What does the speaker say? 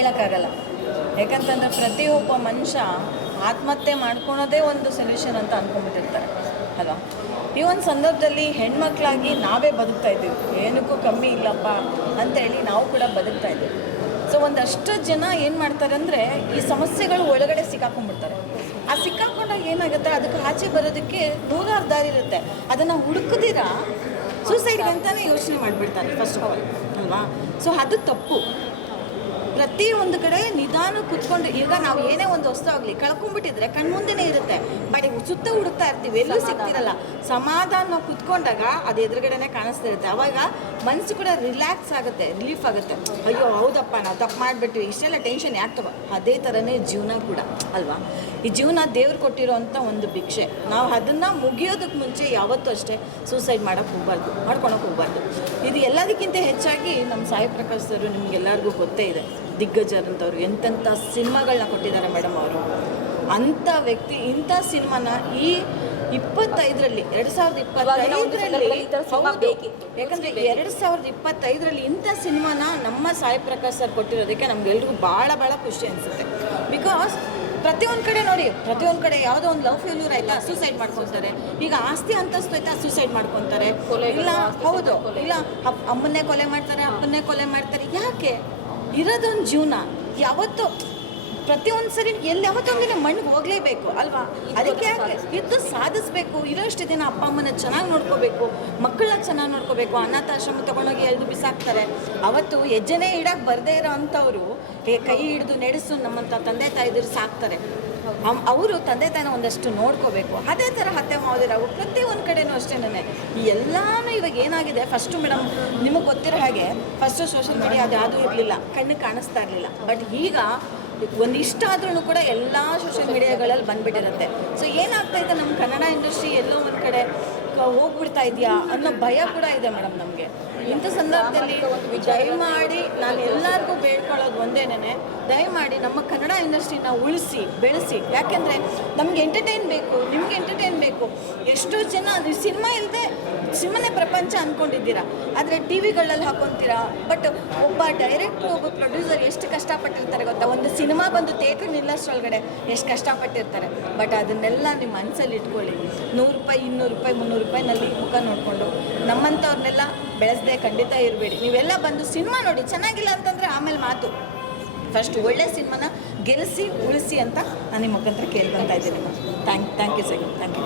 ಹೇಳೋಕ್ಕಾಗಲ್ಲ. ಯಾಕಂತಂದರೆ ಪ್ರತಿಯೊಬ್ಬ ಮನುಷ್ಯ ಆತ್ಮಹತ್ಯೆ ಮಾಡ್ಕೊಳೋದೇ ಒಂದು ಸೊಲ್ಯೂಷನ್ ಅಂತ ಅಂದ್ಕೊಂಡ್ಬಿಟ್ಟಿರ್ತಾರೆ ಅಲ್ವಾ. ಈ ಒಂದು ಸಂದರ್ಭದಲ್ಲಿ ಹೆಣ್ಮಕ್ಳಾಗಿ ನಾವೇ ಬದುಕ್ತಾ ಇದ್ದೀವಿ, ಏನಕ್ಕೂ ಕಮ್ಮಿ ಇಲ್ಲಪ್ಪ ಅಂತೇಳಿ ನಾವು ಕೂಡ ಬದುಕ್ತಾ ಇದ್ದೀವಿ. ಸೊ ಒಂದಷ್ಟು ಜನ ಏನು ಮಾಡ್ತಾರೆ ಅಂದರೆ ಈ ಸಮಸ್ಯೆಗಳು ಒಳಗಡೆ ಸಿಕ್ಕಾಕೊಂಡ್ಬಿಡ್ತಾರೆ. ಆ ಸಿಕ್ಕಾಕೊಂಡಾಗ ಏನಾಗುತ್ತೆ, ಅದಕ್ಕೆ ಆಚೆ ಬರೋದಕ್ಕೆ ನೂರಾರು ದಾರಿ ಇರುತ್ತೆ. ಅದನ್ನು ಹುಡುಕದಿರ ಸೂಸೈಡ್ ಅಂತಲೇ ಯೋಚನೆ ಮಾಡಿಬಿಡ್ತಾರೆ ಫಸ್ಟ್ ಆಫ್ ಆಲ್ ಅಲ್ವಾ. ಸೊ ಅದು ತಪ್ಪು. ಪ್ರತಿಯೊಂದು ಕಡೆ ನಿಧಾನ ಕೂತ್ಕೊಂಡು, ಈಗ ನಾವು ಏನೇ ಒಂದು ವಸ್ತು ಆಗಲಿ ಕಳ್ಕೊಂಡ್ಬಿಟ್ಟಿದ್ರೆ ಕಣ್ಮುಂದೆನೇ ಇರುತ್ತೆ, ಬಟ್ ಸುತ್ತ ಹುಡುಕ್ತಾ ಇರ್ತೀವಿ, ಎಲ್ಲೂ ಸಿಗ್ತಿರಲ್ಲ. ಸಮಾಧಾನ ನಾವು ಕೂತ್ಕೊಂಡಾಗ ಅದು ಎದುರುಗಡೆನೇ ಕಾಣಿಸ್ತಿರುತ್ತೆ. ಅವಾಗ ಮನಸ್ಸು ಕೂಡ ರಿಲ್ಯಾಕ್ಸ್ ಆಗುತ್ತೆ, ರಿಲೀಫ್ ಆಗುತ್ತೆ. ಅಯ್ಯೋ ಹೌದಪ್ಪ ನಾವು ತಪ್ಪು ಮಾಡಿಬಿಟ್ವಿ, ಇಷ್ಟೆಲ್ಲ ಟೆನ್ಷನ್ ಯಾಕೆ ತಗೋ. ಅದೇ ಥರನೇ ಜೀವನ ಕೂಡ ಅಲ್ವಾ. ಈ ಜೀವನ ದೇವ್ರು ಕೊಟ್ಟಿರೋವಂಥ ಒಂದು ಭಿಕ್ಷೆ. ನಾವು ಅದನ್ನು ಮುಗಿಯೋದಕ್ಕೆ ಮುಂಚೆ ಯಾವತ್ತೂ ಅಷ್ಟೇ ಸೂಸೈಡ್ ಮಾಡೋಕ್ಕೆ ಹೋಗ್ಬಾರ್ದು, ಮಾಡ್ಕೊಳಕ್ಕೆ ಹೋಗ್ಬಾರ್ದು. ಇದು ಎಲ್ಲದಕ್ಕಿಂತ ಹೆಚ್ಚಾಗಿ ನಮ್ಮ ಸಾಯಿ ಪ್ರಕಾಶ್ ಸರ್ ನಿಮಗೆಲ್ಲರಿಗೂ ಗೊತ್ತೇ ಇದೆ, ದಿಗ್ಗಜರಂಥವ್ರು ಎಂತೆಂಥ ಸಿನಿಮಾಗಳನ್ನ ಕೊಟ್ಟಿದ್ದಾರೆ ಮೇಡಮ್ ಅವರು. ಅಂಥ ವ್ಯಕ್ತಿ ಇಂಥ ಸಿನಿಮಾನ ಈ 2025ರಲ್ಲಿ 2025ರಲ್ಲಿ ಯಾಕಂದರೆ 2025ರಲ್ಲಿ ಇಂಥ ಸಿನಿಮಾನ ನಮ್ಮ ಸಾಯಿ ಪ್ರಕಾಶ್ ಸರ್ ಕೊಟ್ಟಿರೋದಕ್ಕೆ ನಮಗೆಲ್ರಿಗೂ ಭಾಳ ಖುಷಿ ಅನಿಸುತ್ತೆ. ಬಿಕಾಸ್ ಪ್ರತಿಯೊಂದು ಕಡೆ ನೋಡಿ, ಪ್ರತಿಯೊಂದು ಕಡೆ ಯಾವುದೋ ಒಂದು ಲವ್ ಫೇಲ್ಯೂರ್ ಆಯಿತಾ ಸೂಸೈಡ್ ಮಾಡ್ಕೊತಾರೆ. ಈಗ ಆಸ್ತಿ ಅಂತಸ್ತು ಆಯಿತಾ ಸೂಸೈಡ್ ಮಾಡ್ಕೊತಾರೆ. ಇಲ್ಲ ಹೌದು, ಇಲ್ಲ ಅಮ್ಮನ್ನೇ ಕೊಲೆ ಮಾಡ್ತಾರೆ, ಅಪ್ಪನ್ನೇ ಕೊಲೆ ಮಾಡ್ತಾರೆ. ಯಾಕೆ? ಇರೋದೊಂದು ಜೀವನ, ಯಾವತ್ತೂ ಪ್ರತಿಯೊಂದು ಸರಿ ಯಾವತ್ತೊಂದಿನ ಮಣ್ಣಿಗೆ ಹೋಗಲೇಬೇಕು ಅಲ್ವಾ. ಅದಕ್ಕೆ ಯಾಕೆ ಇದ್ದು ಸಾಧಿಸ್ಬೇಕು. ಇರೋಷ್ಟು ದಿನ ಅಪ್ಪ ಅಮ್ಮನ ಚೆನ್ನಾಗಿ ನೋಡ್ಕೋಬೇಕು, ಮಕ್ಕಳನ್ನ ಚೆನ್ನಾಗಿ ನೋಡ್ಕೋಬೇಕು. ಅನಾಥಾಶ್ರಮ ತೊಗೊಂಡೋಗಿ ಎಳೆದು ಬಿಸಾಕ್ತಾರೆ. ಅವತ್ತು ಹೆಜ್ಜೆನೇ ಇಡಕ್ಕೆ ಬರದೇ ಇರೋ ಅಂಥವ್ರು ಕೈ ಹಿಡಿದು ನಡೆಸು ನಮ್ಮಂಥ ತಂದೆ ತಾಯಿದ್ರು ಸಾಕ್ತಾರೆ. ಅವರು ತಂದೆ ತಾಯಿನ ಒಂದಷ್ಟು ನೋಡ್ಕೋಬೇಕು. ಅದೇ ಥರ ಹತ್ಯೆ ಮಾಡೋದಿರಾಗು ಪ್ರತಿಯೊಂದು ಕಡೆನೂ ಅಷ್ಟೇನೆ. ಈ ಎಲ್ಲನೂ ಇವಾಗ ಏನಾಗಿದೆ, ಫಸ್ಟು ಮೇಡಮ್ ನಿಮಗೆ ಗೊತ್ತಿರೋ ಹಾಗೆ ಫಸ್ಟು ಸೋಷಿಯಲ್ ಮೀಡಿಯಾ ಅದು ಯಾವುದೂ ಇರಲಿಲ್ಲ, ಕಣ್ಣಿಗೆ ಕಾಣಿಸ್ತಾ ಇರಲಿಲ್ಲ. ಬಟ್ ಈಗ ಒಂದಿಷ್ಟ ಆದ್ರೂ ಕೂಡ ಎಲ್ಲ ಸೋಷಿಯಲ್ ಮೀಡಿಯಾಗಳಲ್ಲಿ ಬಂದುಬಿಟ್ಟಿರುತ್ತೆ. ಸೊ ಏನಾಗ್ತಾಯಿದೆ, ನಮ್ಮ ಕನ್ನಡ ಇಂಡಸ್ಟ್ರಿ ಎಲ್ಲೋ ಒಂದು ಕಡೆ ಹೋಗ್ಬಿಡ್ತಾ ಇದೆಯಾ ಅನ್ನೋ ಭಯ ಕೂಡ ಇದೆ ಮೇಡಮ್ ನಮಗೆ. ಇಂಥ ಸಂದರ್ಭದಲ್ಲಿ ದಯಮಾಡಿ ನಾನು ಎಲ್ಲರಿಗೂ ಬೇಡ್ಕೊಳ್ಳೋದು ಒಂದೇನೇ, ದಯಮಾಡಿ ನಮ್ಮ ಕನ್ನಡ ಇಂಡಸ್ಟ್ರಿನ ಉಳಿಸಿ ಬೆಳೆಸಿ. ಯಾಕೆಂದರೆ ನಮ್ಗೆ ಎಂಟರ್ಟೈನ್ ಬೇಕು, ನಿಮ್ಗೆ ಎಂಟರ್ಟೈನ್ ಬೇಕು. ಎಷ್ಟೋ ಜನ ಅದು ಸಿನಿಮಾ ಇಲ್ಲದೆ ಸಿನಿಮಾನೇ ಪ್ರಪಂಚ ಅಂದ್ಕೊಂಡಿದ್ದೀರಾ, ಆದರೆ ಟಿ ವಿಗಳಲ್ಲಿ ಹಾಕೊತೀರಾ. ಬಟ್ ಒಬ್ಬ ಡೈರೆಕ್ಟ್ರು, ಒಬ್ಬ ಪ್ರೊಡ್ಯೂಸರ್ ಎಷ್ಟು ಕಷ್ಟಪಟ್ಟಿರ್ತಾರೆ ಗೊತ್ತಾ. ಒಂದು ಸಿನಿಮಾ ಬಂದು ಥಿಯೇಟ್ರ್ ನಿಲ್ಲಷ್ಟರೊಳಗಡೆ ಎಷ್ಟು ಕಷ್ಟಪಟ್ಟಿರ್ತಾರೆ. ಬಟ್ ಅದನ್ನೆಲ್ಲ ನಿಮ್ಮ ಮನಸ್ಸಲ್ಲಿ ಇಟ್ಕೊಳ್ಳಿ. 100 ರೂಪಾಯಿ 200 ರೂಪಾಯಿ 300 ರೂಪಾಯಿನಲ್ಲಿ ಮುಖ ನೋಡಿಕೊಂಡು ನಮ್ಮಂಥವ್ರನ್ನೆಲ್ಲ ಬೆಳೆಸದೆ ಖಂಡಿತ ಇರಬೇಡಿ. ನೀವೆಲ್ಲ ಬಂದು ಸಿನಿಮಾ ನೋಡಿ, ಚೆನ್ನಾಗಿಲ್ಲ ಅಂತಂದರೆ ಆಮೇಲೆ ಮಾತು. ಫಸ್ಟ್ ಒಳ್ಳೆ ಸಿನಿಮಾನ ಗೆಲ್ಲಿಸಿ ಉಳಿಸಿ ಅಂತ ನಾನು ನಿಮ್ಮ ಮುಖಾಂತರ ಕೇಳ್ಕೊತಾ ಇದ್ದೀನಿ. Thank you sir, thank you.